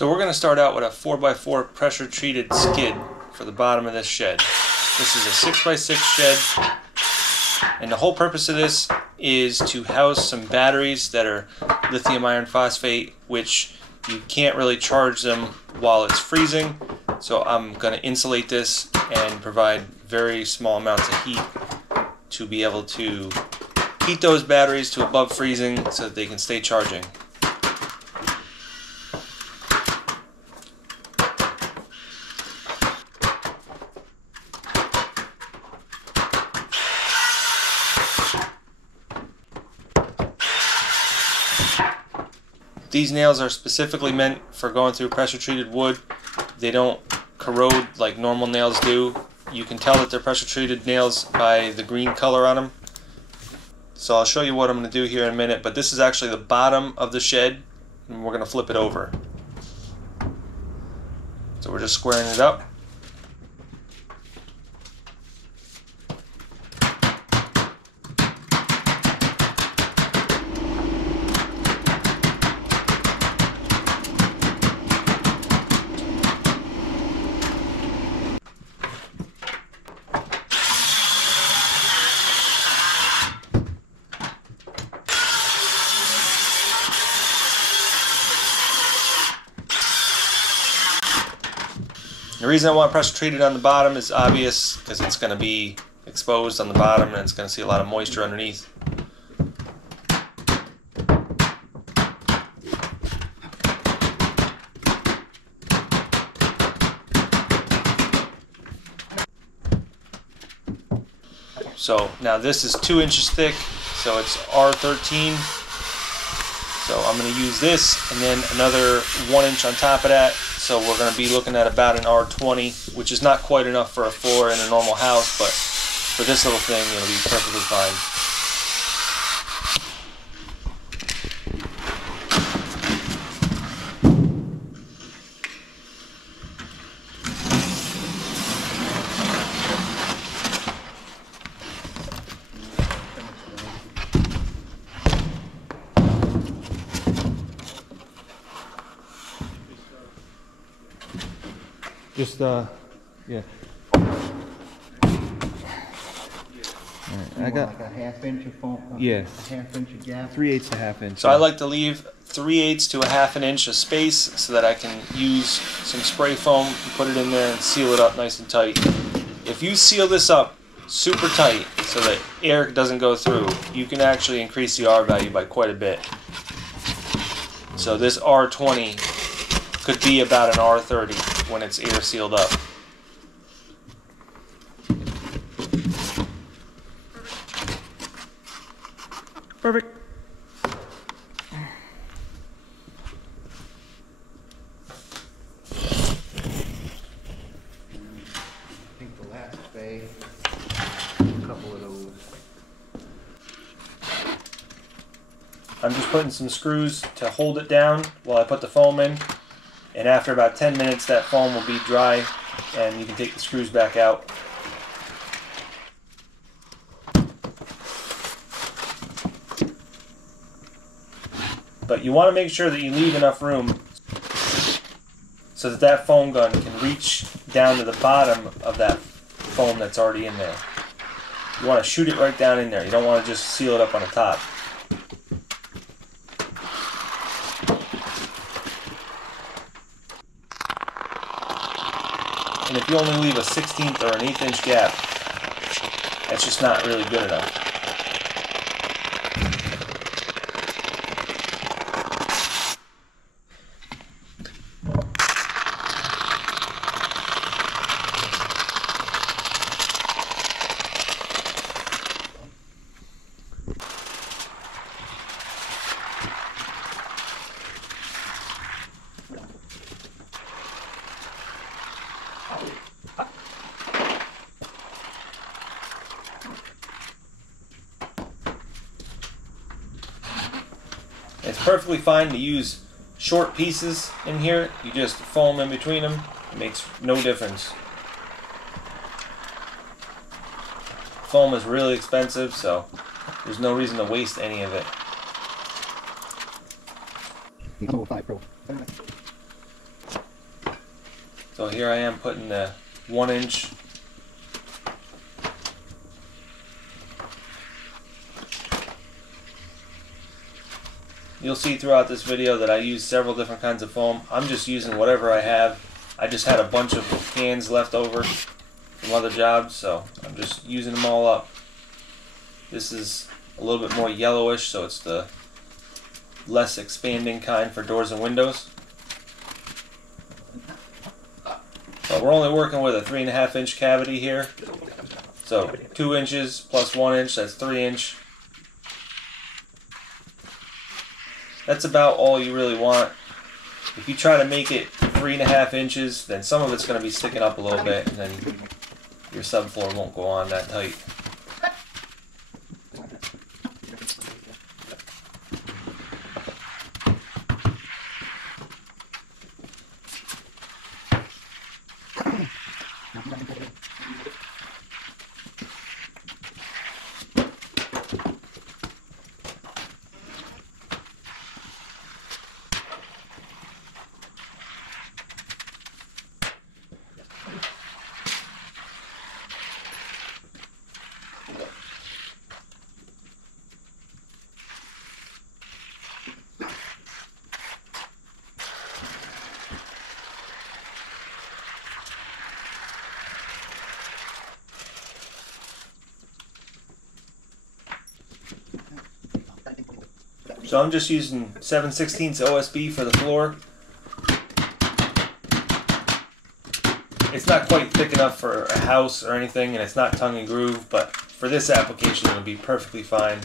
So we're going to start out with a 4x4 pressure treated skid for the bottom of this shed. This is a 6x6 shed, and the whole purpose of this is to house some batteries that are lithium iron phosphate, which you can't really charge them while it's freezing. So I'm going to insulate this and provide very small amounts of heat to be able to heat those batteries to above freezing so that they can stay charging. These nails are specifically meant for going through pressure treated wood. They don't corrode like normal nails do. You can tell that they're pressure treated nails by the green color on them. So I'll show you what I'm going to do here in a minute, but this is actually the bottom of the shed and we're going to flip it over. So we're just squaring it up. The reason I want pressure treated on the bottom is obvious because it's going to be exposed on the bottom and it's going to see a lot of moisture underneath. So now this is 2 inches thick, so it's R13. So I'm going to use this and then another 1 inch on top of that. So we're going to be looking at about an R20, which is not quite enough for a floor in a normal house, but for this little thing it'll be perfectly fine. Just, yeah. I got like a half inch of foam. Yeah. A half inch of gap. 3/8 to half inch. So I like to leave 3/8 to a half an inch of space so that I can use some spray foam and put it in there and seal it up nice and tight. If you seal this up super tight so that air doesn't go through, you can actually increase the R value by quite a bit. So this R20 could be about an R30 when it's air sealed up. Perfect. I think the last bay, a couple of those. I'm just putting some screws to hold it down while I put the foam in. And after about 10 minutes that foam will be dry and you can take the screws back out. But you want to make sure that you leave enough room so that that foam gun can reach down to the bottom of that foam that's already in there. You want to shoot it right down in there. You don't want to just seal it up on the top. And if you only leave a 1/16 or an 1/8 inch gap, that's just not really good enough. It's perfectly fine to use short pieces in here. You just foam in between them. It makes no difference. Foam is really expensive, so there's no reason to waste any of it. So here I am putting the 1-inch. You'll see throughout this video that I use several different kinds of foam. I'm just using whatever I have. I just had a bunch of cans left over from other jobs, so I'm just using them all up. This is a little bit more yellowish, so it's the less expanding kind for doors and windows. But we're only working with a 3.5-inch cavity here. So 2 inches plus 1 inch, that's 3 inch. That's about all you really want. If you try to make it 3.5 inches, then some of it's going to be sticking up a little bit, and then your subfloor won't go on that tight. So I'm just using 7/16 OSB for the floor. It's not quite thick enough for a house or anything, and it's not tongue and groove, but for this application it'll be perfectly fine.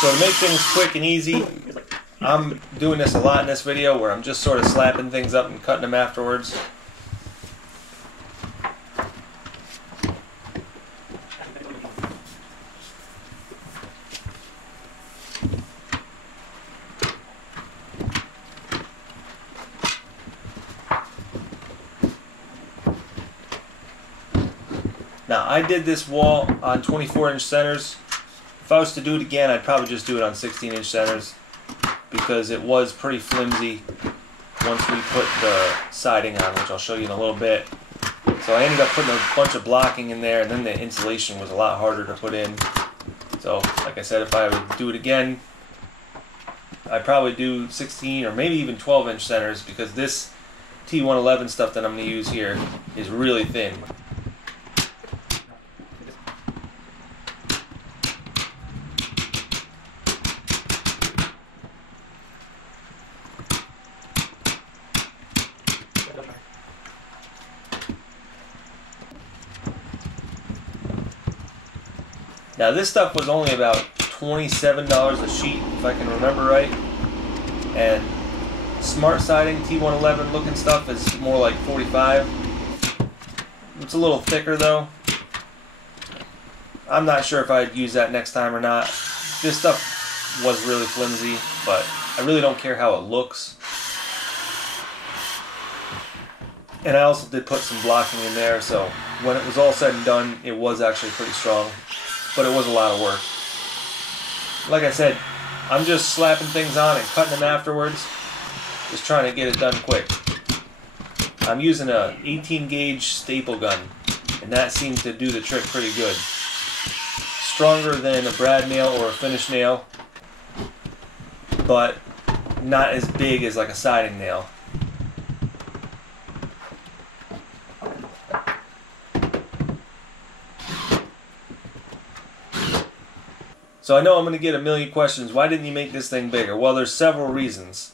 So to make things quick and easy, I'm doing this a lot in this video where I'm just sort of slapping things up and cutting them afterwards. Now I did this wall on 24-inch centers. If I was to do it again, I'd probably just do it on 16-inch centers because it was pretty flimsy once we put the siding on, which I'll show you in a little bit. So I ended up putting a bunch of blocking in there, and then the insulation was a lot harder to put in. So, like I said, if I would do it again, I'd probably do 16 or maybe even 12-inch centers because this T111 stuff that I'm going to use here is really thin. Now this stuff was only about $27 a sheet, if I can remember right. And smart siding, T111 looking stuff is more like $45. It's a little thicker though. I'm not sure if I'd use that next time or not. This stuff was really flimsy, but I really don't care how it looks. And I also did put some blocking in there, so when it was all said and done, it was actually pretty strong. But it was a lot of work. Like I said, I'm just slapping things on and cutting them afterwards. Just trying to get it done quick. I'm using a 18 gauge staple gun, and that seems to do the trick pretty good. Stronger than a brad nail or a finish nail, but not as big as like a siding nail. So I know I'm going to get a million questions. Why didn't you make this thing bigger? Well, there's several reasons.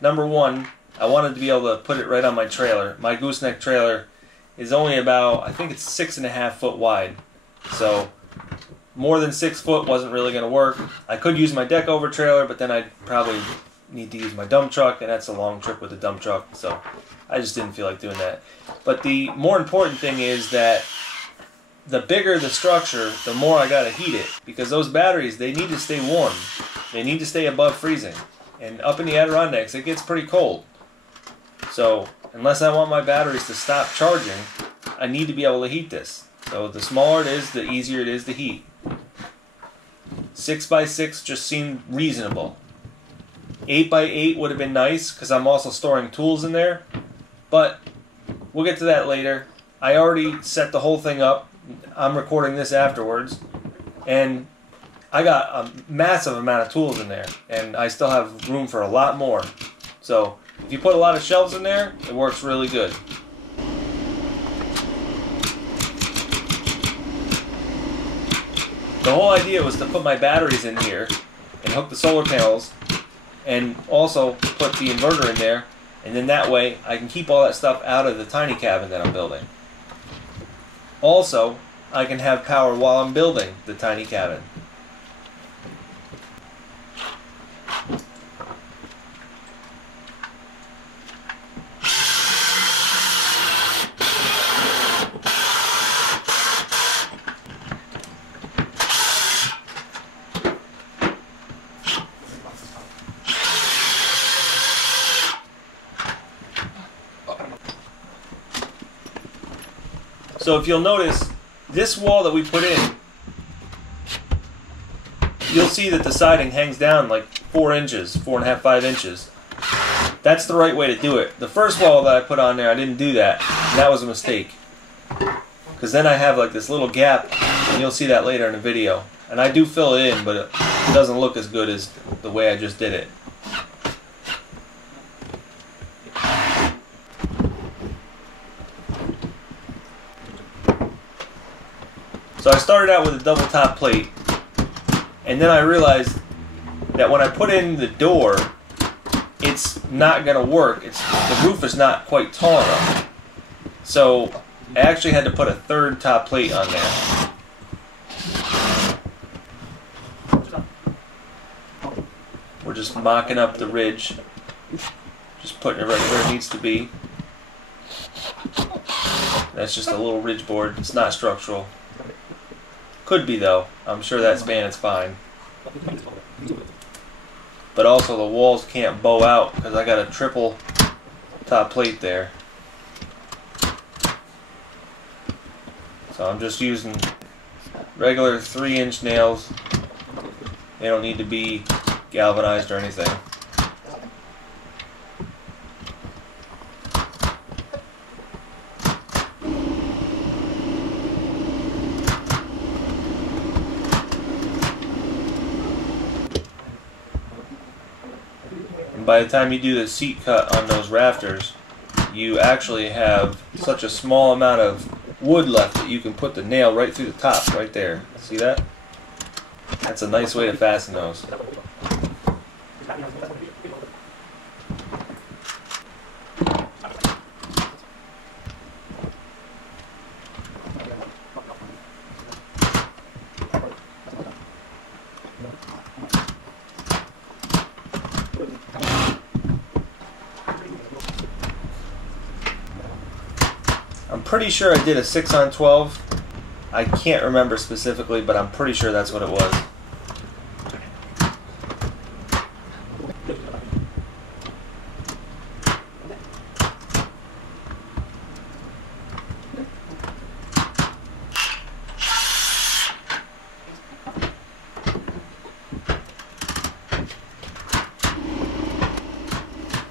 Number one, I wanted to be able to put it right on my trailer. My gooseneck trailer is only about, I think it's 6.5 foot wide. So more than 6 foot wasn't really going to work. I could use my deck over trailer, but then I'd probably need to use my dump truck, and that's a long trip with the dump truck. So I just didn't feel like doing that. But the more important thing is that the bigger the structure, the more I gotta heat it, because those batteries, they need to stay warm. They need to stay above freezing. And up in the Adirondacks, it gets pretty cold. So unless I want my batteries to stop charging, I need to be able to heat this. So the smaller it is, the easier it is to heat. 6x6 just seemed reasonable. 8x8 would have been nice, because I'm also storing tools in there. But we'll get to that later. I already set the whole thing up. I'm recording this afterwards. And I got a massive amount of tools in there. And I still have room for a lot more. So if you put a lot of shelves in there, it works really good. The whole idea was to put my batteries in here and hook the solar panels and also put the inverter in there, and then that way I can keep all that stuff out of the tiny cabin that I'm building. Also, I can have power while I'm building the tiny cabin. So if you'll notice, this wall that we put in, you'll see that the siding hangs down like 4 inches, 4.5, 5 inches. That's the right way to do it. The first wall that I put on there, I didn't do that. And that was a mistake. Because then I have like this little gap, and you'll see that later in the video. And I do fill it in, but it doesn't look as good as the way I just did it. So I started out with a double top plate, and then I realized that when I put in the door, it's not going to work. The roof is not quite tall enough. So I actually had to put a third top plate on there. We're just mocking up the ridge, just putting it right where it needs to be. That's just a little ridge board. It's not structural. Could be though. I'm sure that span is fine. But also the walls can't bow out because I got a triple top plate there. So I'm just using regular 3-inch nails. They don't need to be galvanized or anything. By the time you do the seat cut on those rafters, you actually have such a small amount of wood left that you can put the nail right through the top, right there. See that? That's a nice way to fasten those. I'm pretty sure I did a 6-on-12. I can't remember specifically, but I'm pretty sure that's what it was.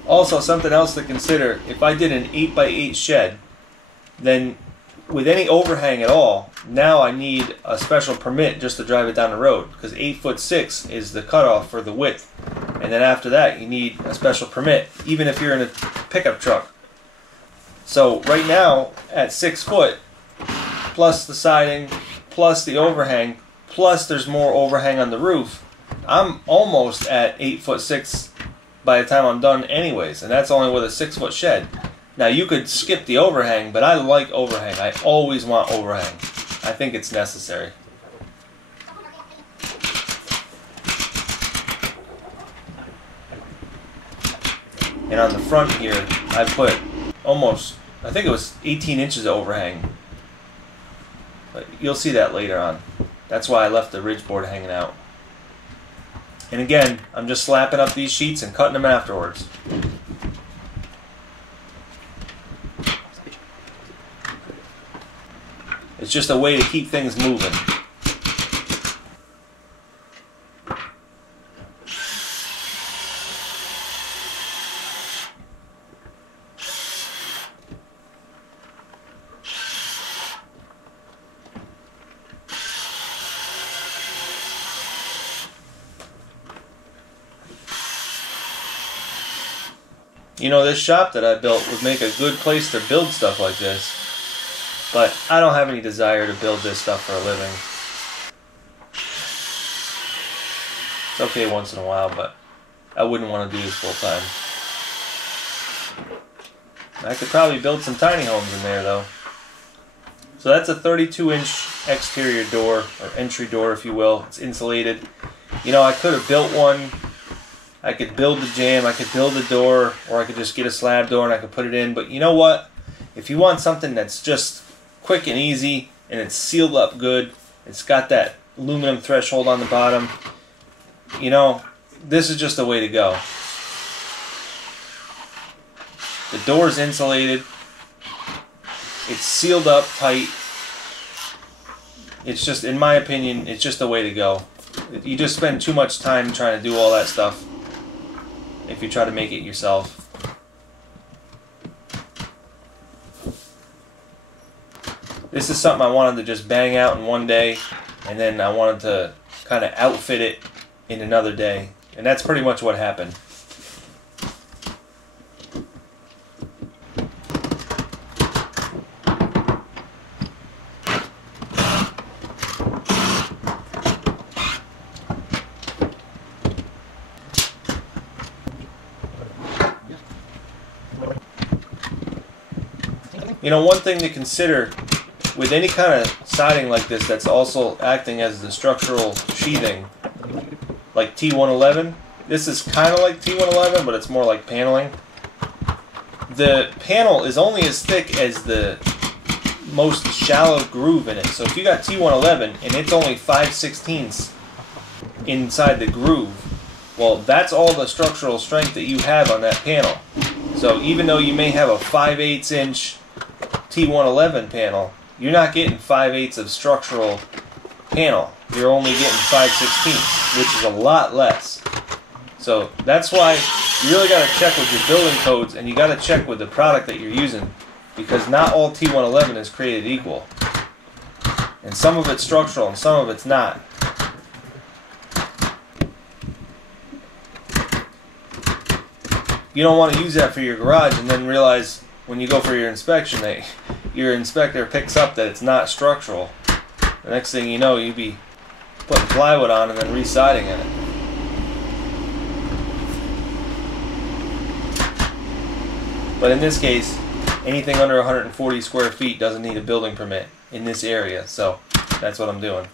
Also, something else to consider, if I did an 8x8 shed, then with any overhang at all, now I need a special permit just to drive it down the road, because 8'6" is the cutoff for the width. And then after that, you need a special permit, even if you're in a pickup truck. So right now, at 6 foot, plus the siding, plus the overhang, plus there's more overhang on the roof, I'm almost at 8'6" by the time I'm done anyways, and that's only with a 6-foot shed. Now you could skip the overhang, but I like overhang. I always want overhang. I think it's necessary. And on the front here, I put almost, I think it was 18 inches of overhang. But you'll see that later on. That's why I left the ridge board hanging out. And again, I'm just slapping up these sheets and cutting them afterwards. It's just a way to keep things moving. You know, this shop that I built would make a good place to build stuff like this. But I don't have any desire to build this stuff for a living. It's okay once in a while, but I wouldn't want to do this full time. I could probably build some tiny homes in there though. So that's a 32-inch exterior door, or entry door if you will. It's insulated. You know, I could have built one. I could build the jamb, I could build the door, or I could just get a slab door and I could put it in. But you know what? If you want something that's just quick and easy, and it's sealed up good, it's got that aluminum threshold on the bottom, you know, this is just the way to go. The door's insulated. It's sealed up tight. It's just, in my opinion, it's just the way to go. You just spend too much time trying to do all that stuff if you try to make it yourself. This is something I wanted to just bang out in one day, and then I wanted to kind of outfit it in another day. And that's pretty much what happened. You know, one thing to consider with any kind of siding like this that's also acting as the structural sheathing, like T111, this is kind of like T111, but it's more like paneling. The panel is only as thick as the most shallow groove in it. So if you got T111 and it's only 5/16 inside the groove, well, that's all the structural strength that you have on that panel. So even though you may have a 5/8 inch T111 panel, you're not getting 5/8 of structural panel. You're only getting 5/16, which is a lot less. So that's why you really got to check with your building codes, and you got to check with the product that you're using, because not all T111 is created equal. And some of it's structural and some of it's not. You don't want to use that for your garage and then realize when you go for your inspection that your inspector picks up that it's not structural. The next thing you know, you'd be putting plywood on and then re-siding in it. But in this case, anything under 140 square feet doesn't need a building permit in this area, so that's what I'm doing.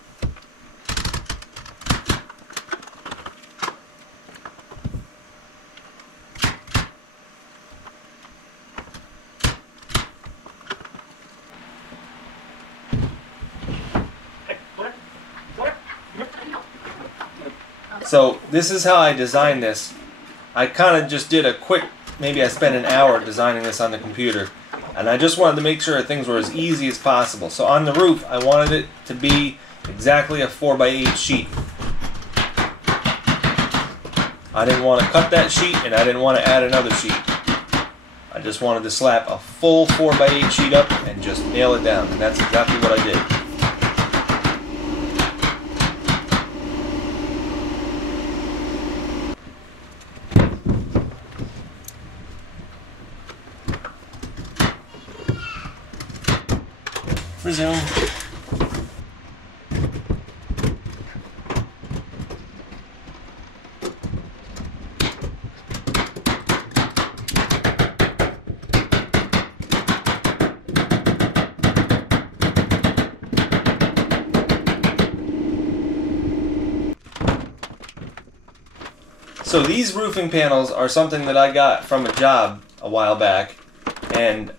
So this is how I designed this. I kind of just did a quick, maybe I spent an hour designing this on the computer. And I just wanted to make sure things were as easy as possible. So on the roof, I wanted it to be exactly a 4x8 sheet. I didn't want to cut that sheet, and I didn't want to add another sheet. I just wanted to slap a full 4x8 sheet up and just nail it down. And that's exactly what I did. Resume. So these roofing panels are something that I got from a job a while back, and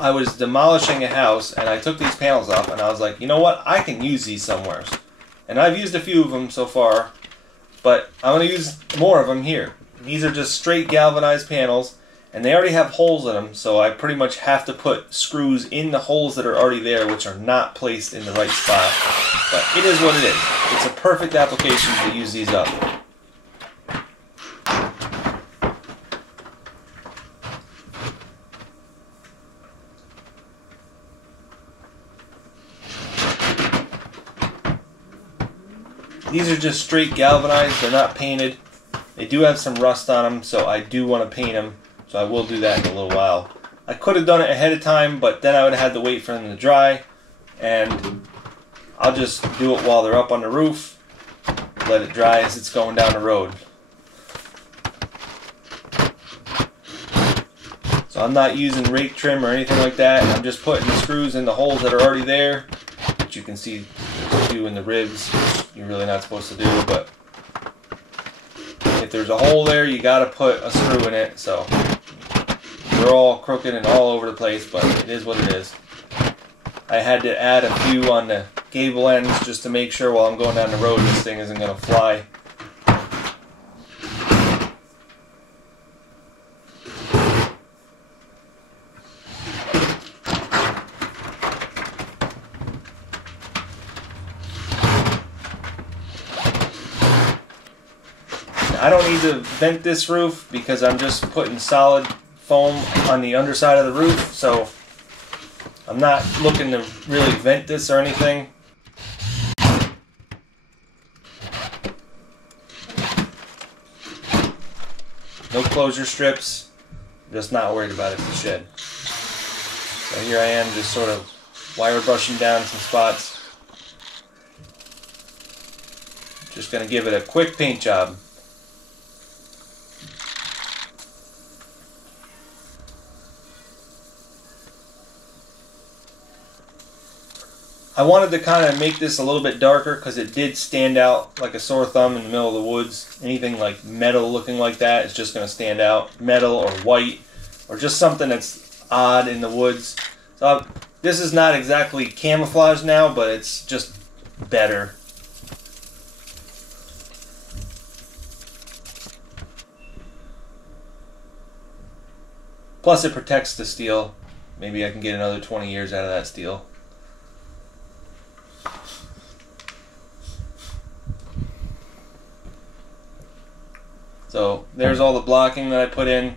I was demolishing a house and I took these panels off and I was like, you know what, I can use these somewhere. And I've used a few of them so far, but I'm going to use more of them here. These are just straight galvanized panels and they already have holes in them, so I pretty much have to put screws in the holes that are already there, which are not placed in the right spot. But it is what it is. It's a perfect application to use these up. These are just straight galvanized, they're not painted. They do have some rust on them, so I do want to paint them, so I will do that in a little while. I could have done it ahead of time, but then I would have had to wait for them to dry, and I'll just do it while they're up on the roof, let it dry as it's going down the road. So I'm not using rake trim or anything like that, I'm just putting the screws in the holes that are already there, which you can see in the ribs. You're really not supposed to do, but if there's a hole there, you got to put a screw in it. So they're all crooked and all over the place, but it is what it is. I had to add a few on the gable ends just to make sure while I'm going down the road this thing isn't going to fly. I don't need to vent this roof because I'm just putting solid foam on the underside of the roof, so I'm not looking to really vent this or anything. No closure strips, I'm just not worried about it in the shed. So here I am just sort of wire brushing down some spots. Just going to give it a quick paint job. I wanted to kind of make this a little bit darker because it did stand out like a sore thumb in the middle of the woods. Anything like metal looking like that is just going to stand out. Metal or white or just something that's odd in the woods. So this is not exactly camouflage now, but it's just better. Plus it protects the steel. Maybe I can get another 20 years out of that steel. So there's all the blocking that I put in.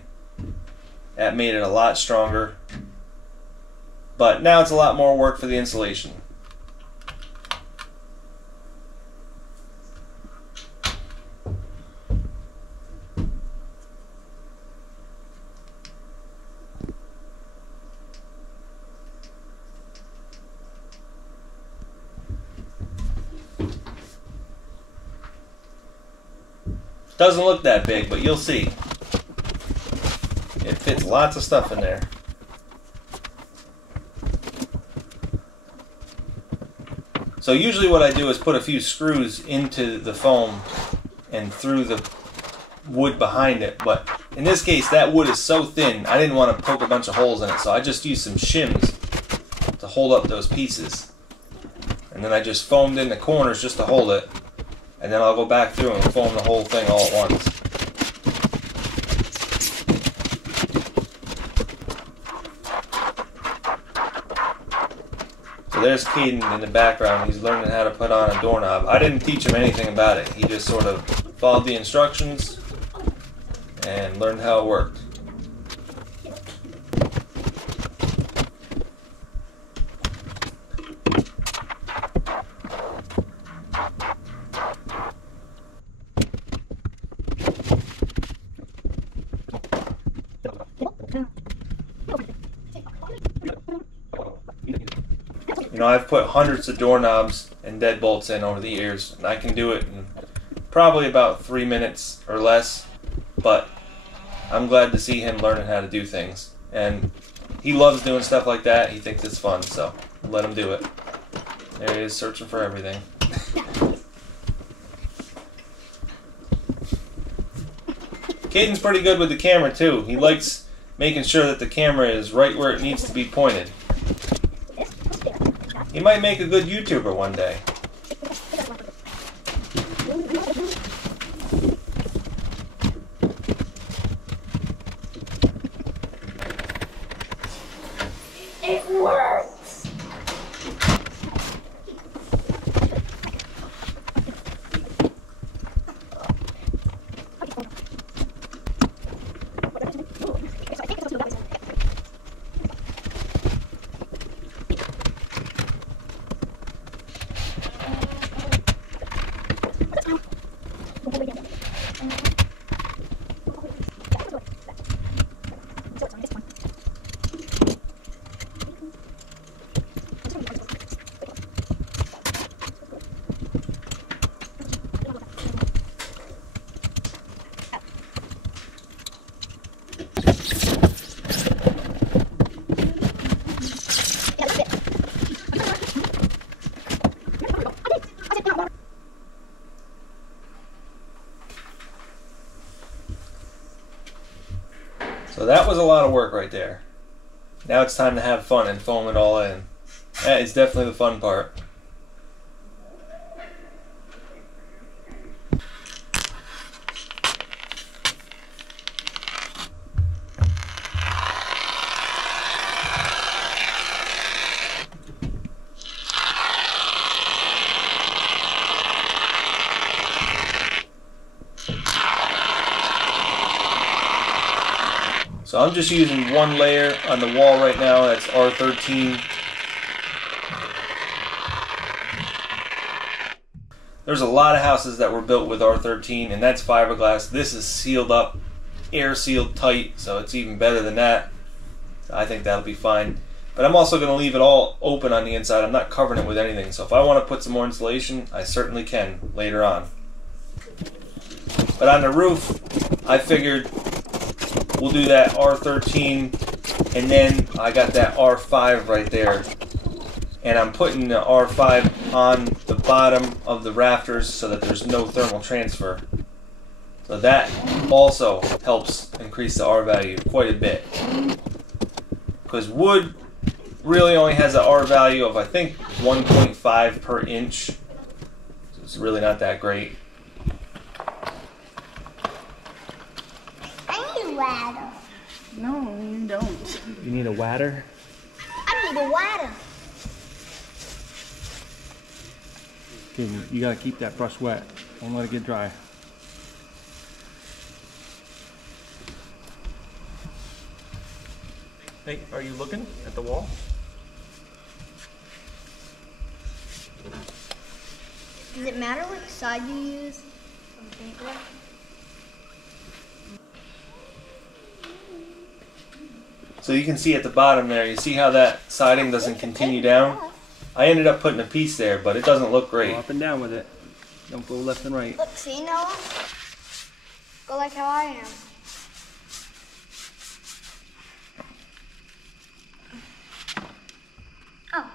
That made it a lot stronger. But now it's a lot more work for the insulation. Doesn't look that big, but you'll see. It fits lots of stuff in there. So usually what I do is put a few screws into the foam and through the wood behind it, but in this case that wood is so thin I didn't want to poke a bunch of holes in it, so I just used some shims to hold up those pieces. And then I just foamed in the corners just to hold it. And then I'll go back through and foam the whole thing all at once. So there's Caden in the background. He's learning how to put on a doorknob. I didn't teach him anything about it. He just sort of followed the instructions and learned how it worked. You know, I've put hundreds of doorknobs and deadbolts in over the years, and I can do it in probably about 3 minutes or less, but I'm glad to see him learning how to do things. And he loves doing stuff like that. He thinks it's fun, so let him do it. There he is, searching for everything. Caden's pretty good with the camera, too. He likes making sure that the camera is right where it needs to be pointed. You might make a good YouTuber one day. It works! So that was a lot of work right there. Now it's time to have fun and foam it all in. That is definitely the fun part. So I'm just using one layer on the wall right now, that's R13. There's a lot of houses that were built with R13 and that's fiberglass. This is sealed up, air sealed tight, so it's even better than that. I think that'll be fine. But I'm also going to leave it all open on the inside. I'm not covering it with anything. So if I want to put some more insulation, I certainly can later on. But on the roof, I figured we'll do that R13, and then I got that R5 right there. And I'm putting the R5 on the bottom of the rafters so that there's no thermal transfer. So that also helps increase the R value quite a bit. Because wood really only has an R value of, I think, 1.5 per inch. So it's really not that great. I need a ladder. No, you don't. You need a ladder? I need a ladder. Okay, you gotta keep that brush wet. Don't let it get dry. Hey, are you looking at the wall? Does it matter what side you use? So you can see at the bottom there, you see how that siding doesn't continue down? I ended up putting a piece there, but it doesn't look great. Go up and down with it. Don't go left and right. Look, see, Noah? Go like how I am. Oh.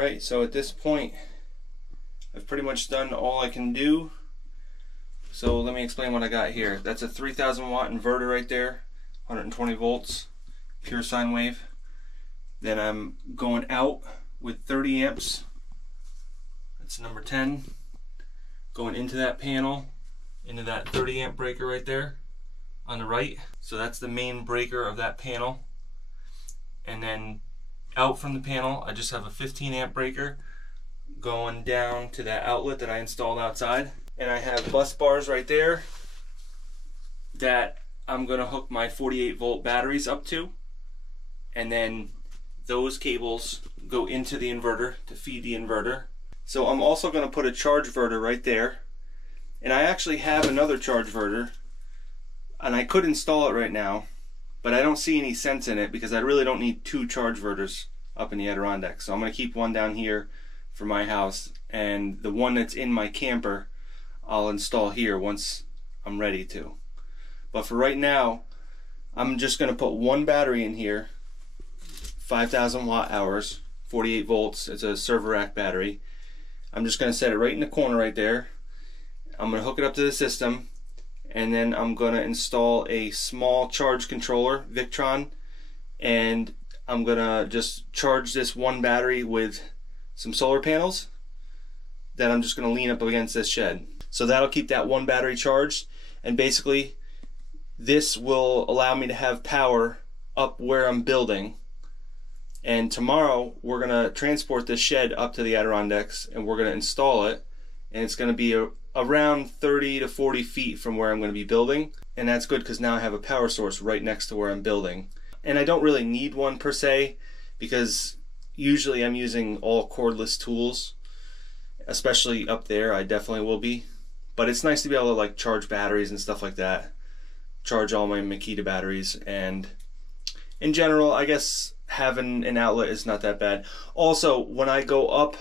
Alright, so at this point I've pretty much done all I can do. So let me explain what I got here. That's a 3000 watt inverter right there, 120 volts, pure sine wave. Then I'm going out with 30 amps. That's number 10. Going into that panel, into that 30 amp breaker right there on the right. So that's the main breaker of that panel. And then out from the panel, I just have a 15 amp breaker going down to that outlet that I installed outside. And I have bus bars right there that I'm gonna hook my 48 volt batteries up to. And then those cables go into the inverter to feed the inverter. So I'm also gonna put a charge inverter right there. And I actually have another charge inverter, and I could install it right now, but I don't see any sense in it because I really don't need two charge inverters up in the Adirondacks. So I'm going to keep one down here for my house, and the one that's in my camper I'll install here once I'm ready to. But for right now, I'm just going to put one battery in here, 5,000 watt hours, 48 volts. It's a server rack battery. I'm just going to set it right in the corner right there. I'm going to hook it up to the system, and then I'm going to install a small charge controller, Victron, and I'm going to just charge this one battery with some solar panels. Then I'm just going to lean up against this shed. So that'll keep that one battery charged, and basically this will allow me to have power up where I'm building. And tomorrow we're going to transport this shed up to the Adirondacks, and we're going to install it, and it's going to be around 30 to 40 feet from where I'm going to be building. And that's good because now I have a power source right next to where I'm building. And I don't really need one per se, because usually I'm using all cordless tools, especially up there. I definitely will be. But it's nice to be able to like charge batteries and stuff like that, charge all my Makita batteries, and in general I guess having an outlet is not that bad. Also, when I go up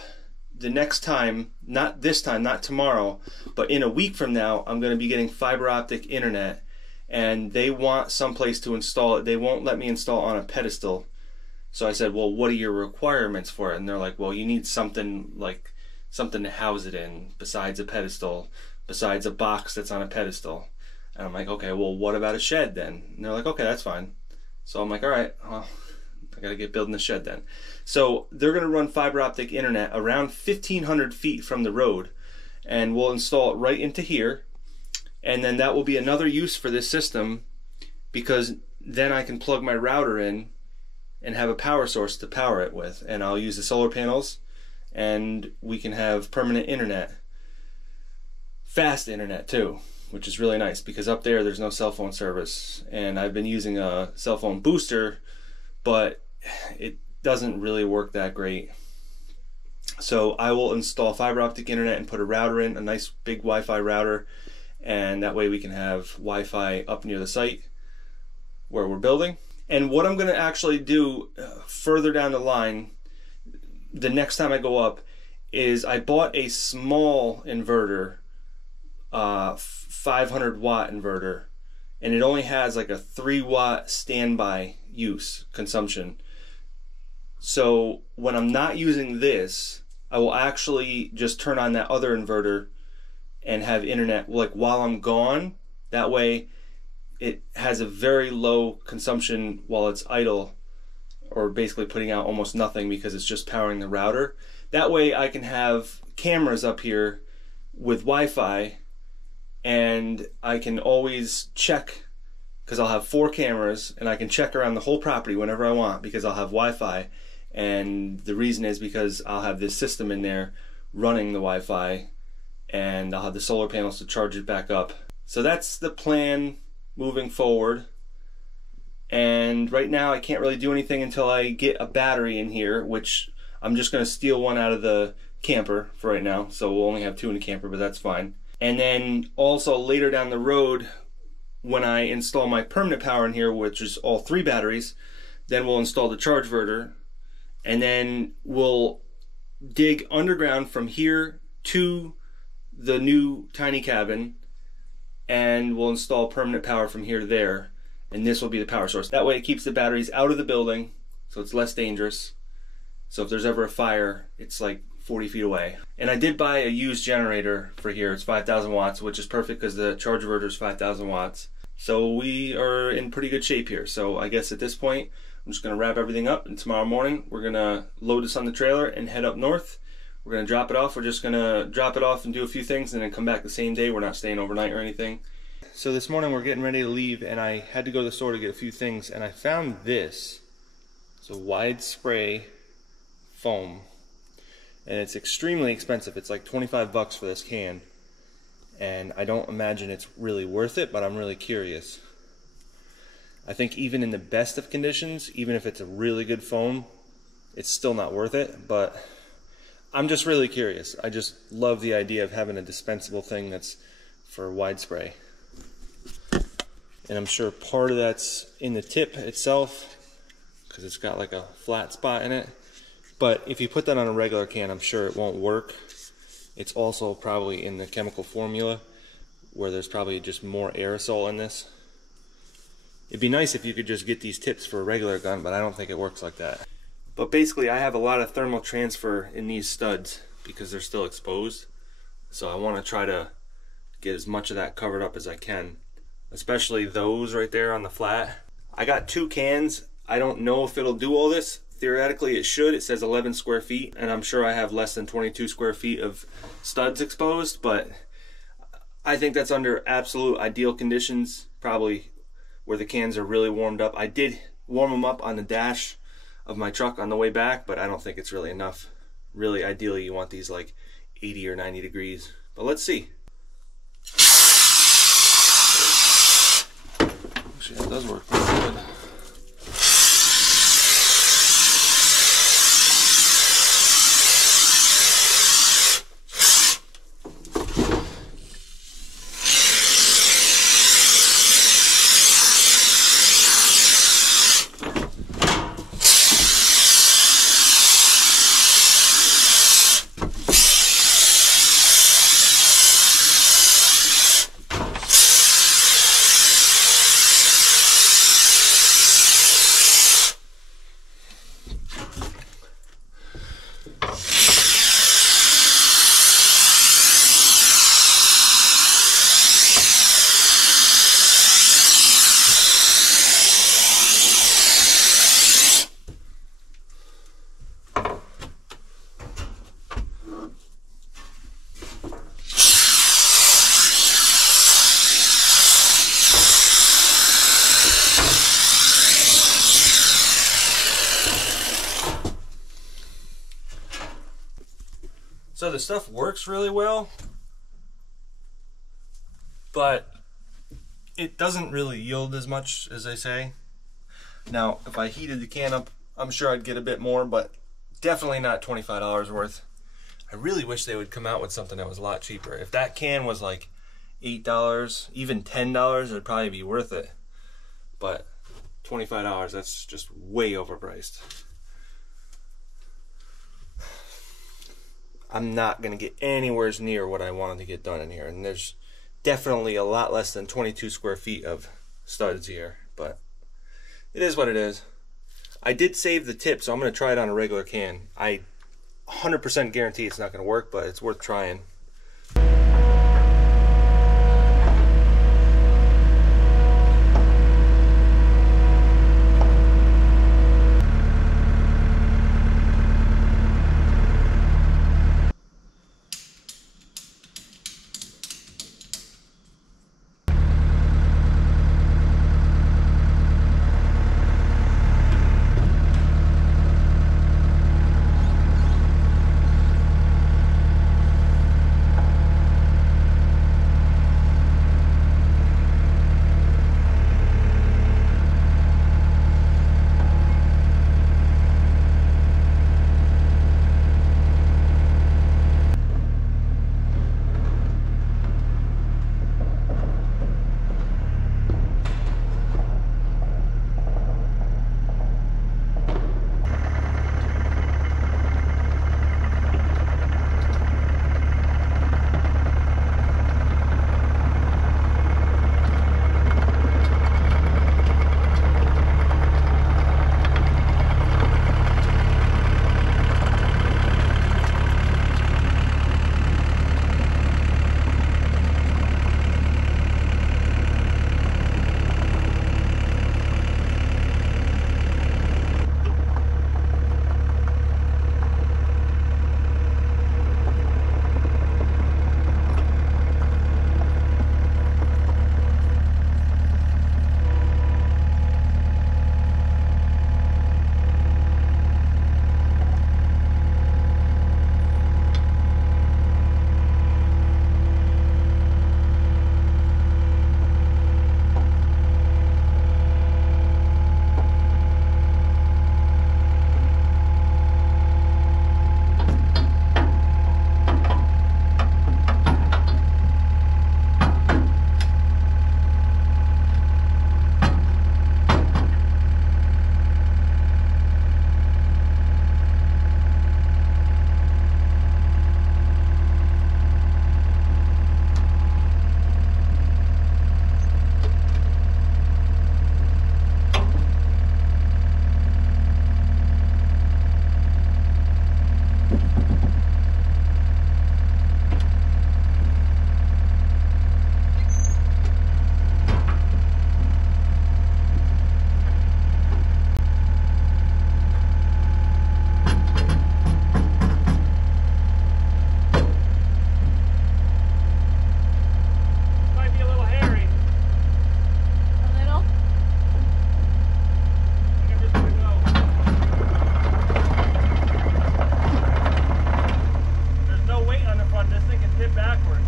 the next time, not this time, not tomorrow, but in a week from now, I'm going to be getting fiber optic internet, and they want someplace to install it. They won't let me install on a pedestal. So I said, well, what are your requirements for it? And they're like, well, you need something to house it in besides a pedestal, besides a box that's on a pedestal. And I'm like, okay, well, what about a shed then? And they're like, okay, that's fine. So I'm like, all right, well, I gotta get building the shed then. So they're gonna run fiber optic internet around 1,500 feet from the road, and we'll install it right into here. And then that will be another use for this system, because then I can plug my router in and have a power source to power it with, and I'll use the solar panels, and we can have permanent internet, fast internet too, which is really nice because up there's no cell phone service, and I've been using a cell phone booster, but it doesn't really work that great. So I will install fiber optic internet and put a router in, a nice big Wi-Fi router, and that way we can have Wi-Fi up near the site where we're building. And what I'm going to actually do further down the line, the next time I go up, is I bought a small inverter, 500 watt inverter, and it only has like a 3 watt standby use consumption. So when I'm not using this, I will actually just turn on that other inverter and have internet like while I'm gone. That way it has a very low consumption while it's idle, or basically putting out almost nothing because it's just powering the router. That way I can have cameras up here with Wi-Fi, and I can always check, because I'll have 4 cameras, and I can check around the whole property whenever I want because I'll have Wi-Fi. And the reason is because I'll have this system in there running the Wi-Fi, and I'll have the solar panels to charge it back up. So that's the plan moving forward. And right now I can't really do anything until I get a battery in here, which I'm just going to steal one out of the camper for right now. So we'll only have 2 in the camper, but that's fine. And then also later down the road, when I install my permanent power in here, which is all 3 batteries, then we'll install the charge inverter, and then we'll dig underground from here to the new tiny cabin, and we'll install permanent power from here to there, and this will be the power source. That way it keeps the batteries out of the building, so it's less dangerous, So if there's ever a fire, it's like 40 feet away. And I did buy a used generator for here. It's 5,000 watts, which is perfect because the charge inverter is 5,000 watts. So we are in pretty good shape here. So I guess at this point, I'm just going to wrap everything up, and tomorrow morning we're going to load this on the trailer and head up north. We're going to drop it off. We're just going to drop it off and do a few things and then come back the same day. We're not staying overnight or anything. So this morning we're getting ready to leave, and I had to go to the store to get a few things, and I found this. It's a wide spray foam, and it's extremely expensive. It's like 25 bucks for this can, and I don't imagine it's really worth it, but I'm really curious. I think even in the best of conditions, even if it's a really good foam, it's still not worth it, but I'm just really curious. I just love the idea of having a dispensable thing that's for wide spray. And I'm sure part of that's in the tip itself, because it's got like a flat spot in it. But if you put that on a regular can, I'm sure it won't work. It's also probably in the chemical formula, where there's probably just more aerosol in this. It'd be nice if you could just get these tips for a regular gun, but I don't think it works like that. But basically, I have a lot of thermal transfer in these studs because they're still exposed. So I want to try to get as much of that covered up as I can, especially those right there on the flat. I got 2 cans. I don't know if it'll do all this. Theoretically, it should. It says 11 square feet, and I'm sure I have less than 22 square feet of studs exposed, but I think that's under absolute ideal conditions, probably where the cans are really warmed up. I did warm them up on the dash of my truck on the way back, but I don't think it's really enough. Really, ideally, you want these like 80 or 90 degrees, but let's see. Actually, that does work pretty good. So the stuff works really well, but it doesn't really yield as much as they say. Now, if I heated the can up, I'm sure I'd get a bit more, but definitely not $25 worth. I really wish they would come out with something that was a lot cheaper. If that can was like $8, even $10, it'd probably be worth it. But $25, that's just way overpriced. I'm not going to get anywhere near what I wanted to get done in here. And there's definitely a lot less than 22 square feet of studs here. But it is what it is. I did save the tip, so I'm going to try it on a regular can. I 100% guarantee it's not going to work, but it's worth trying. hit backwards.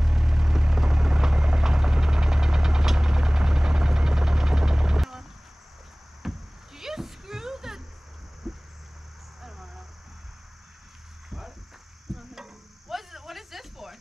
Did you screw the... I don't know. What? What is this for?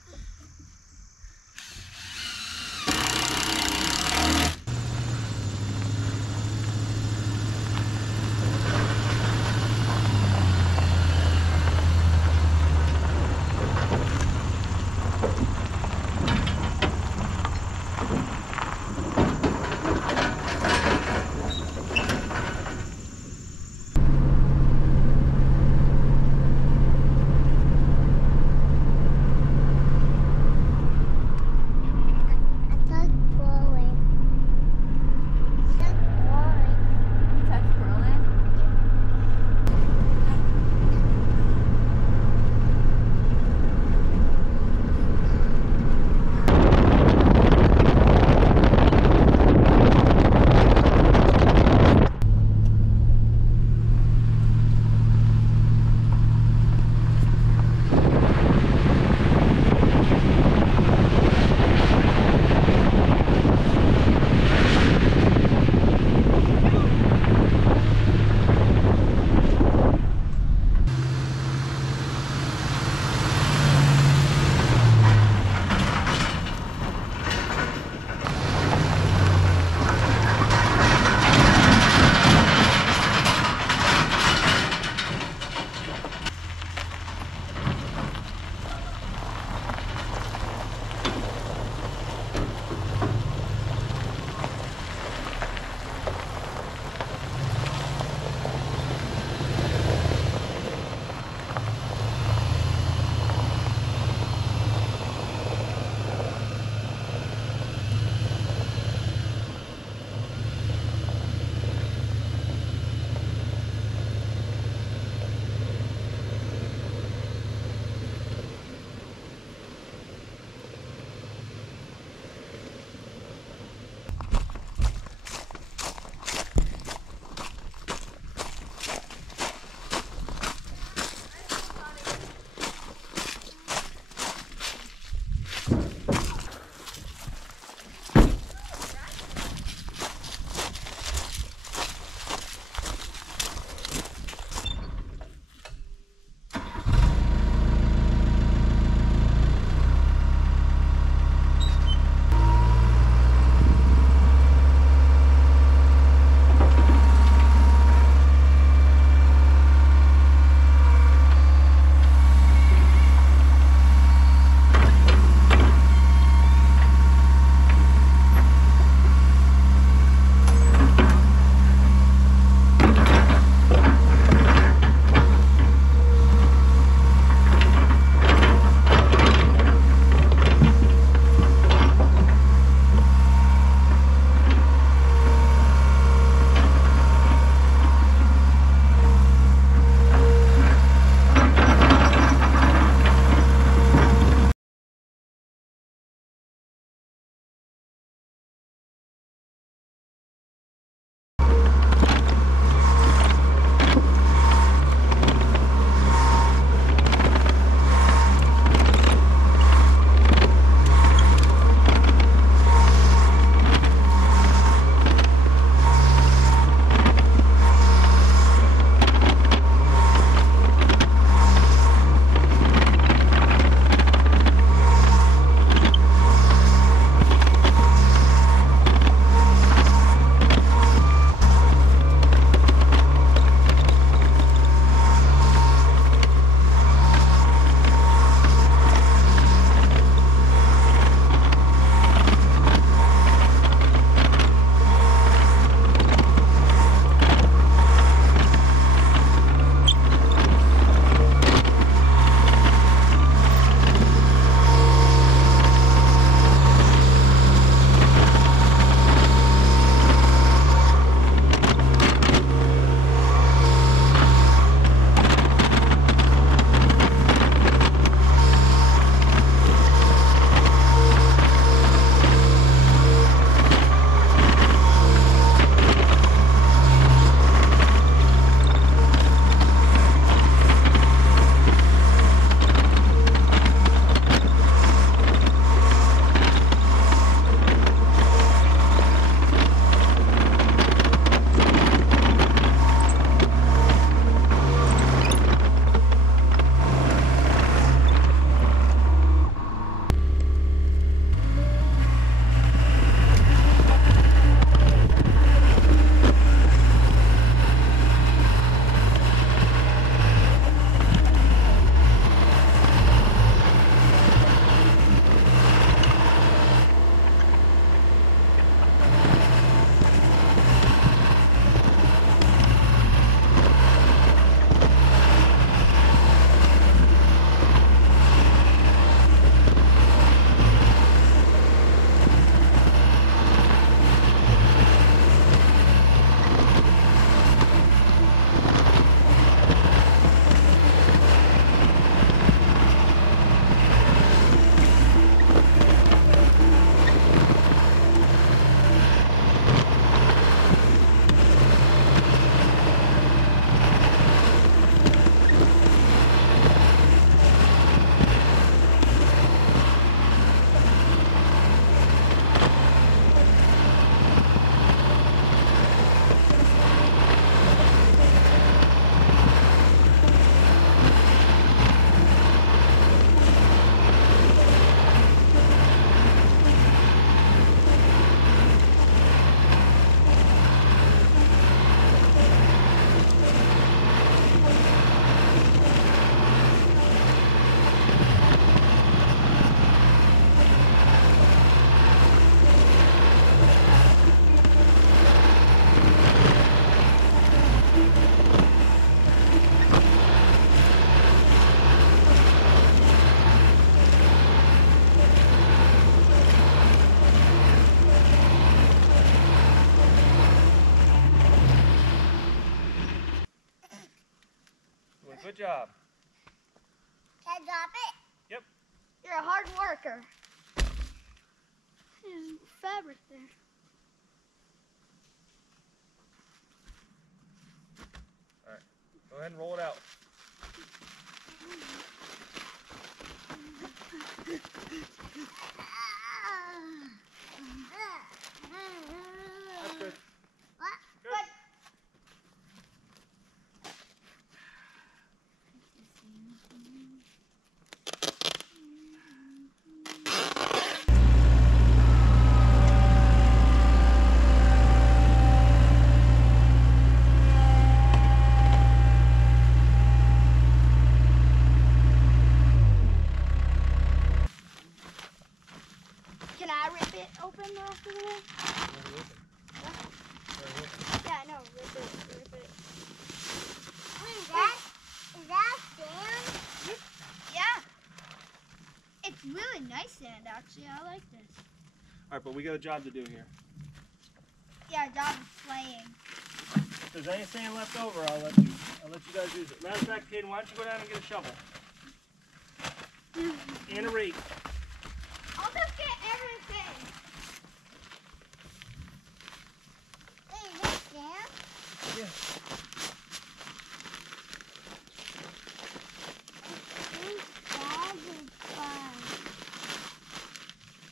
job. Can I drop it? Yep. You're a hard worker. There's fabric there. All right. Go ahead and roll it out. That's good. What? Good. What? Can I rip it open the rest of the way? Yeah, no, rip it. What is that? Is that sand? Yeah. It's really nice sand, actually. I like this. All right, but we got a job to do here. Yeah, dog is playing. If there's any sand left over, I'll let you guys use it. Matter of fact, Caden, why don't you go down and get a shovel and a rake. I'll just get everything. Hey, is this sand? Yeah.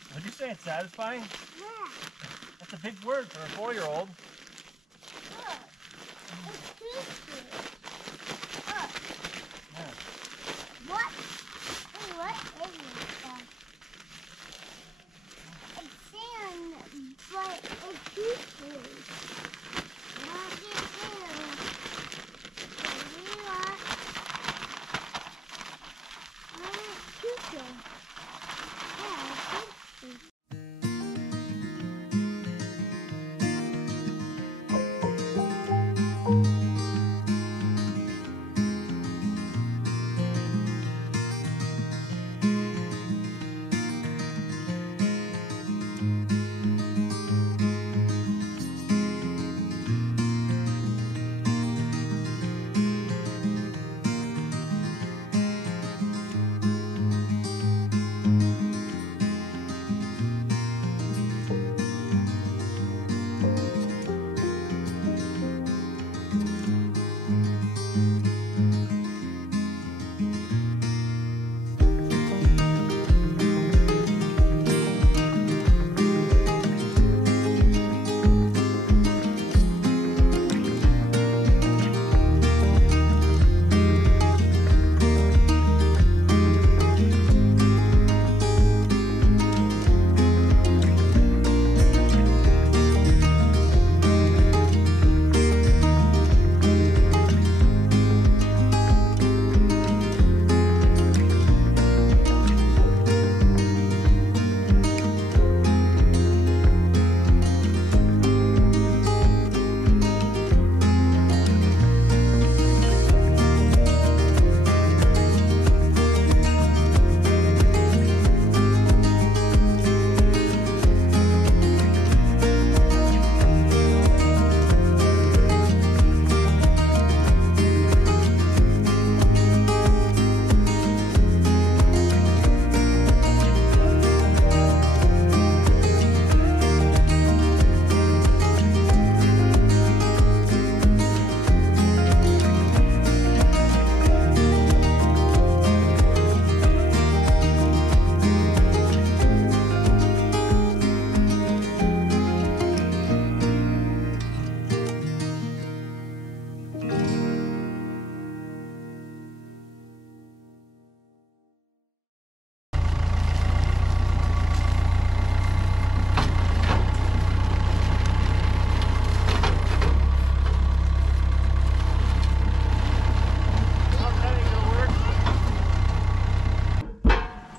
What'd you say? It's satisfying? Yeah. That's a big word for a 4-year-old. Look. It's too Look. Yeah. What? Hey, what is this stuff? It's sand, but it's too What do you do? Too Yeah, it's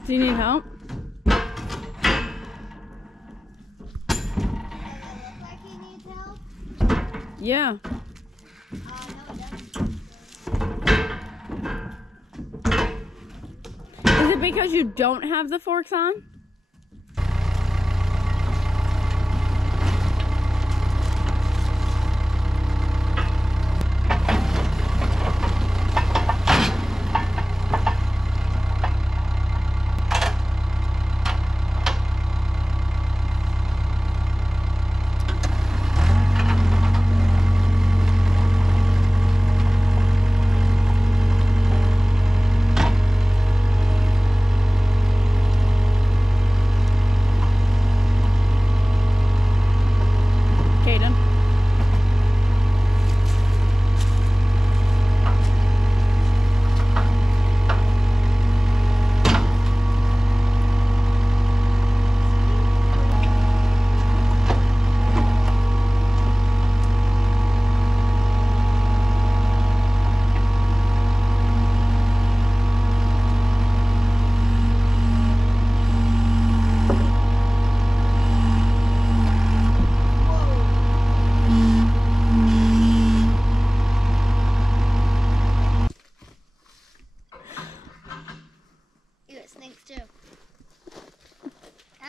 Do you need help? Does it look like he needs help? Yeah. No, it doesn't. Is it because you don't have the forks on?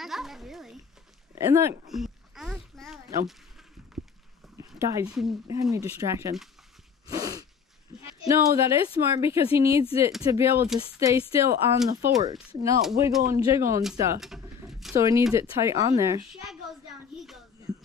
Not really. And look, I don't smell it. no. Guys, you had me distracted. No, that is smart because he needs it to be able to stay still on the forks, not wiggle and jiggle and stuff. So he needs it tight on there. Shed goes down, he goes down.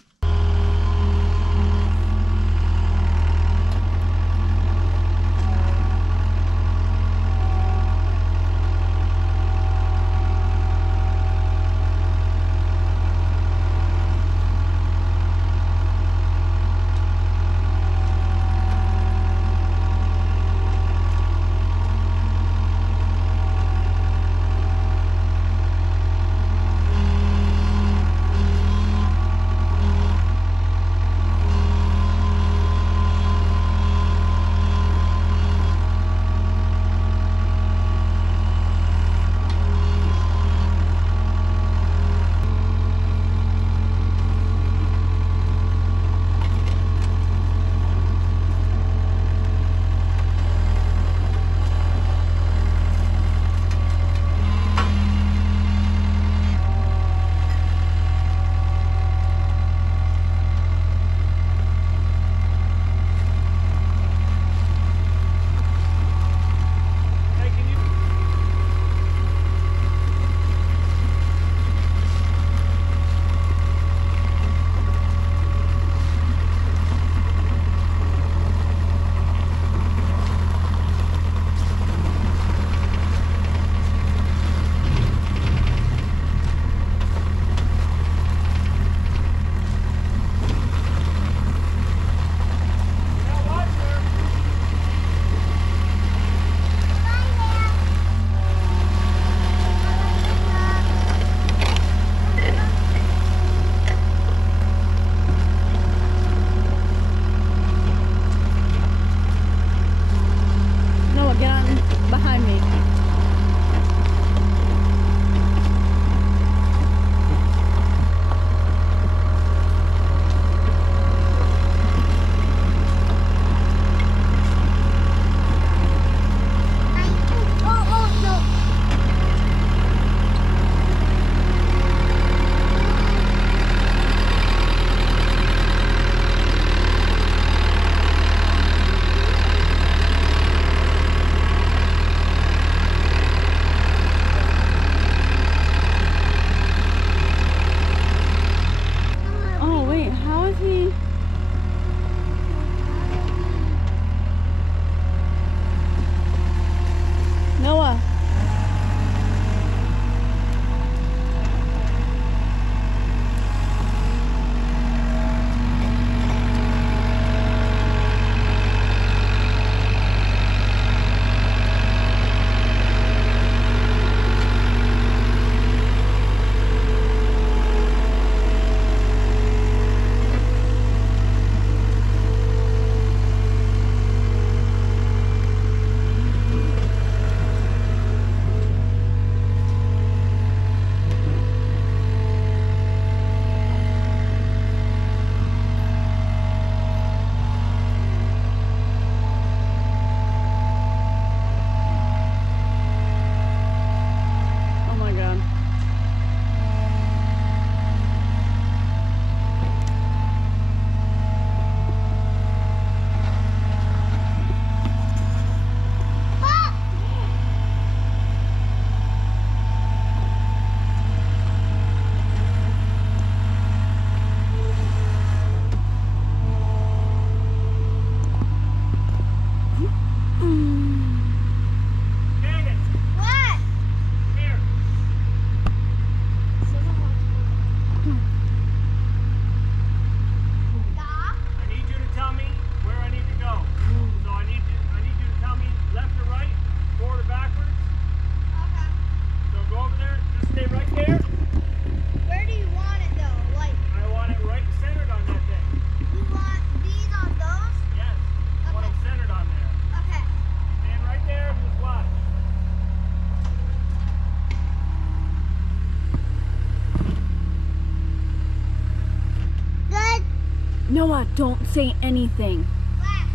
Noah, don't say anything. Left.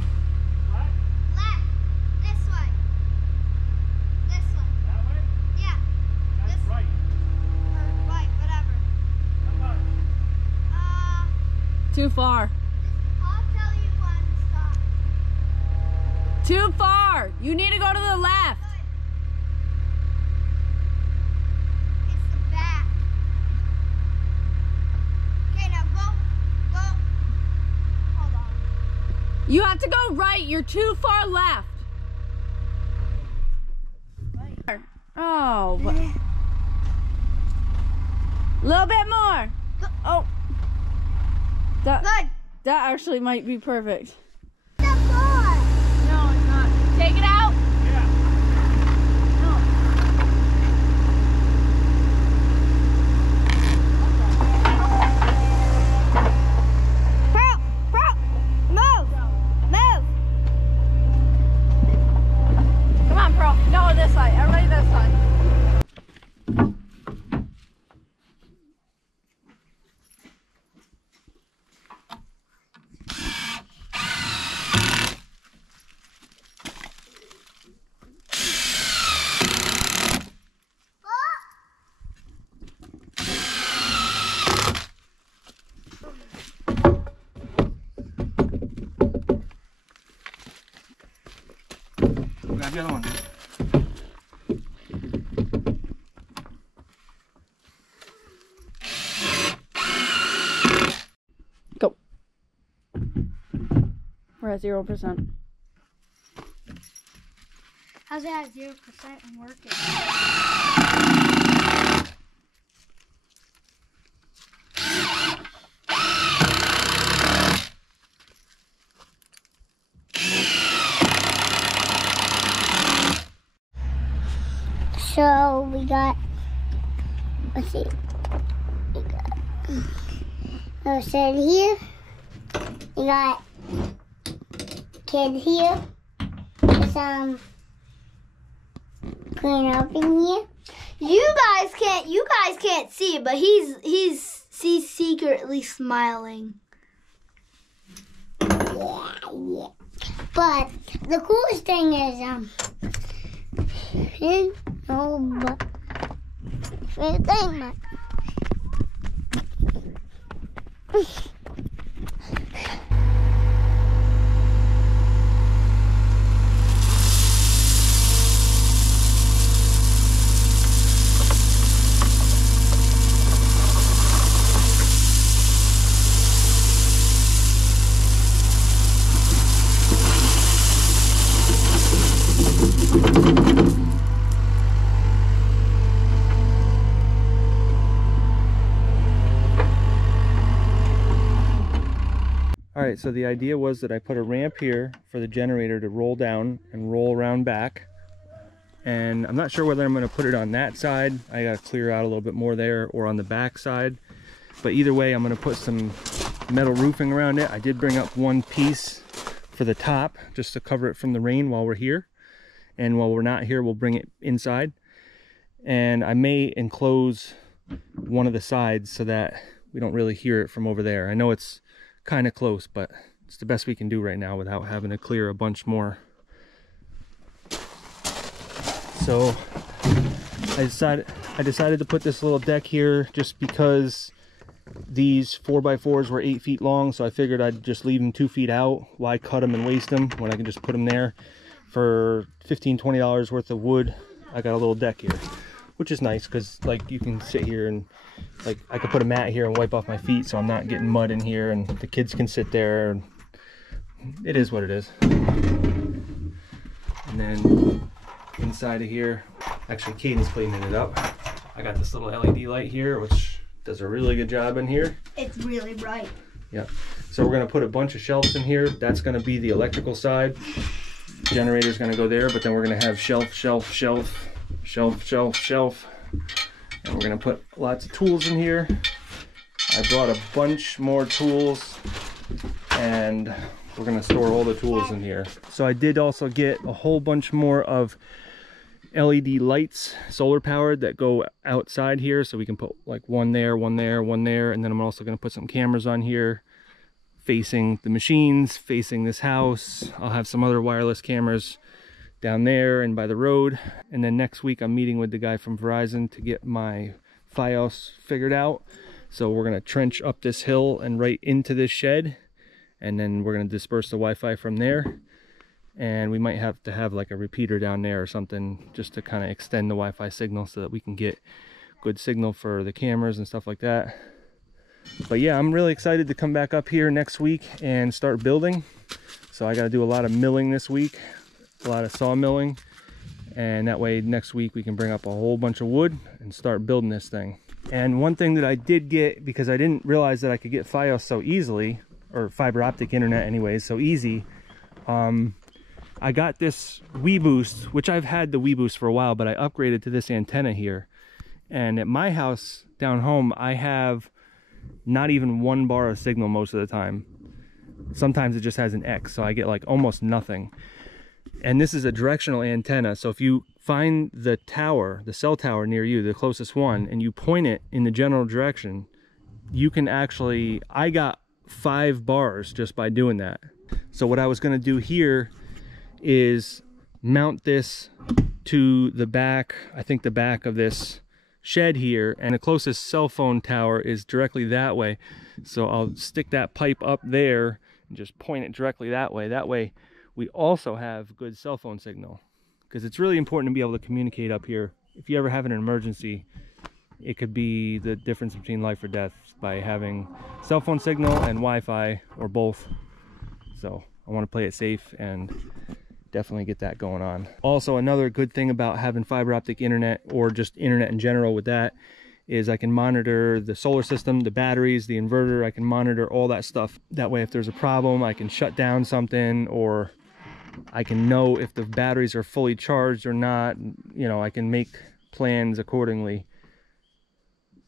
What? Left. This way. This way. That way? Yeah. That's This- right. Or right, whatever. Too far. I'll tell you when to stop. Too far. You need to go to the left. It's the back. Okay, now go. Hold on. You have to go right. You're too far left. Oh. A little bit more. Oh. Good. That actually might be perfect. The floor. No, it's not. Take it out. Yeah. Pearl, move. Come on, Pearl. No, this side. Everybody this side. Grab the other one. Go. We're at 0%. How's it at 0% and working? So we got, let's see, we got here, we got kid here, some clean up in here. You guys can't see, but he's secretly smiling. Yeah. But the coolest thing is Alright, so the idea was that I put a ramp here for the generator to roll down and roll around back. And I'm not sure whether I'm going to put it on that side. I got to clear out a little bit more there, or on the back side. But either way, I'm going to put some metal roofing around it. I did bring up one piece for the top just to cover it from the rain while we're here. And while we're not here, we'll bring it inside. And I may enclose one of the sides so that we don't really hear it from over there. I know it's kind of close, but it's the best we can do right now without having to clear a bunch more. So I decided to put this little deck here just because these 4x4s were 8 feet long, so I figured I'd just leave them 2 feet out. Why cut them and waste them when I can just put them there? For $15-20 worth of wood, I got a little deck here, which is nice because like you can sit here and like I could put a mat here and wipe off my feet so I'm not getting mud in here, and the kids can sit there, and it is what it is. And then inside of here, actually Caden's cleaning it up. I got this little LED light here which does a really good job in here. it's really bright. Yep. So we're going to put a bunch of shelves in here. That's going to be the electrical side. Generator's going to go there, but then we're going to have shelf, shelf, shelf, shelf, shelf, shelf. And we're going to put lots of tools in here. I brought a bunch more tools, and we're going to store all the tools in here. So I did also get a whole bunch more of LED lights, solar powered, that go outside here, so we can put like one there, one there, one there. And then I'm also going to put some cameras on here facing the machines, facing this house. I'll have some other wireless cameras down there and by the road. And then next week I'm meeting with the guy from Verizon to get my Fios figured out, So we're going to trench up this hill and right into this shed, and then we're going to disperse the Wi-Fi from there. And we might have to have like a repeater down there or something just to kind of extend the Wi-Fi signal so that we can get good signal for the cameras and stuff like that. But yeah, I'm really excited to come back up here next week and start building. So I got to do a lot of milling this week, a lot of saw milling, and that way next week we can bring up a whole bunch of wood and start building this thing. And one thing that I did get, because I didn't realize that I could get Fios so easily, or fiber optic internet anyways, so easy, I got this WeBoost, which I've had the WeBoost for a while, but I upgraded to this antenna here. And at my house down home, I have not even 1 bar of signal most of the time. Sometimes it just has an X, so I get like almost nothing. And this is a directional antenna, so if you find the tower, the cell tower near you, the closest one, and you point it in the general direction, you can actually, I got 5 bars just by doing that. So what I was going to do here is mount this to the back, I think the back of this shed here, and the closest cell phone tower is directly that way. So I'll stick that pipe up there and just point it directly that way. That way we also have good cell phone signal, because it's really important to be able to communicate up here. If you ever have an emergency, it could be the difference between life or death by having cell phone signal and Wi-Fi, or both. So I want to play it safe and definitely get that going on. Also, another good thing about having fiber optic internet, or just internet in general with that, is I can monitor the solar system, the batteries, the inverter. I can monitor all that stuff. That way if there's a problem, I can shut down something, or I can know if the batteries are fully charged or not. You know, I can make plans accordingly.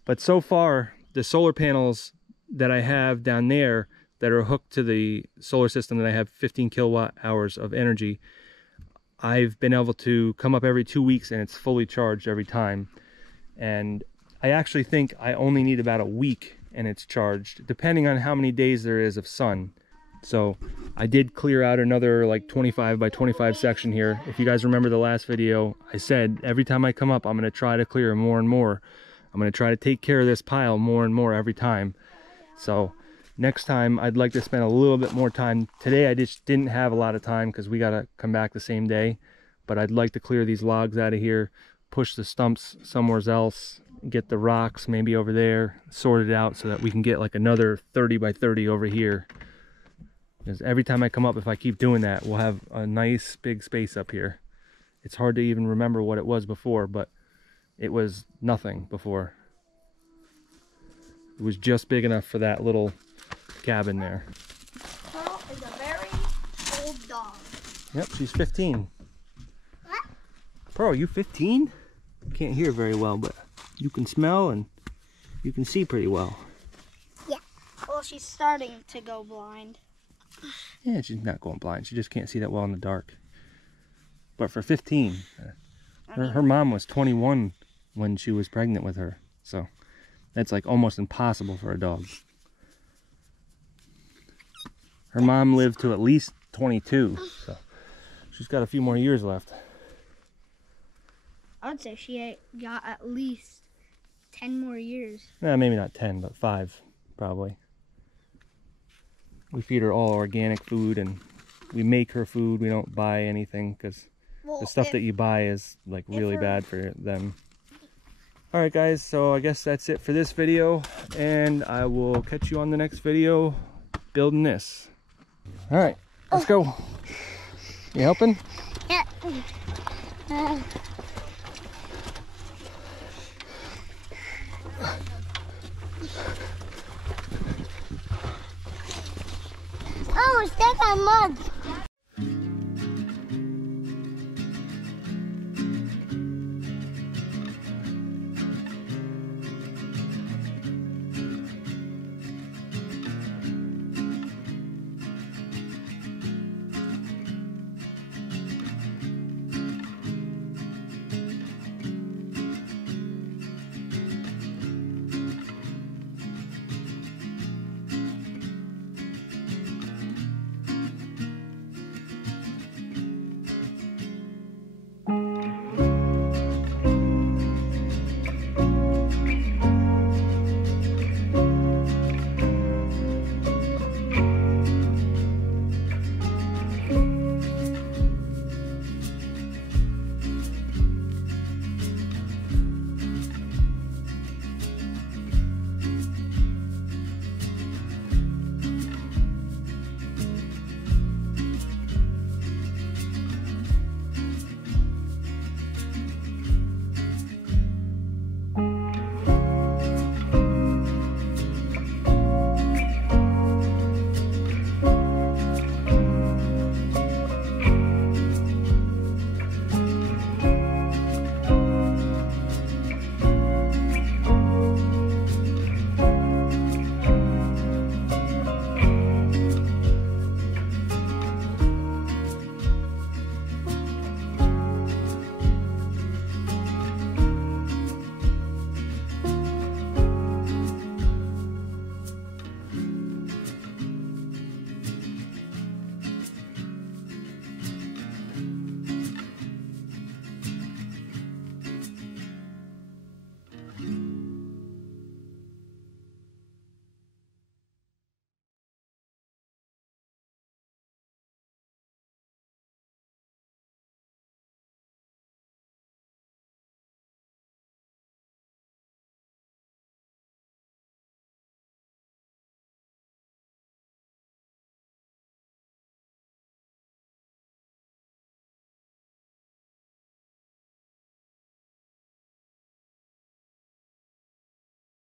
But so far, the solar panels that I have down there that are hooked to the solar system, that I have 15 kilowatt hours of energy, I've been able to come up every 2 weeks and it's fully charged every time. And I actually think I only need about a week and it's charged, depending on how many days there is of sun. So I did clear out another like 25 by 25 section here. If you guys remember the last video, I said every time I come up, I'm going to try to clear more and more. I'm going to try to take care of this pile more and more every time. So next time I'd like to spend a little bit more time. Today I just didn't have a lot of time because we got to come back the same day. But I'd like to clear these logs out of here, push the stumps somewhere else, get the rocks maybe over there sorted out so that we can get like another 30 by 30 over here. Because every time I come up, if I keep doing that, we'll have a nice big space up here. It's hard to even remember what it was before, but it was nothing before. It was just big enough for that little cabin there. Pearl is a very old dog. Yep, she's 15. What? Pearl, you 15? Can't hear very well, but you can smell and you can see pretty well. Yeah. Well, she's starting to go blind. Yeah, she's not going blind. She just can't see that well in the dark. But for 15, her mom was 21 when she was pregnant with her. So that's like almost impossible for a dog. Her mom lived to at least 22. So she's got a few more years left. I would say she got at least 10 more years. Maybe not 10, but 5 probably. We feed her all organic food and we make her food. We don't buy anything because the stuff that you buy is like really bad for them. Alright guys, so I guess that's it for this video, and I will catch you on the next video building this. Alright, let's go. You helping? Yeah. Oh, step on mud.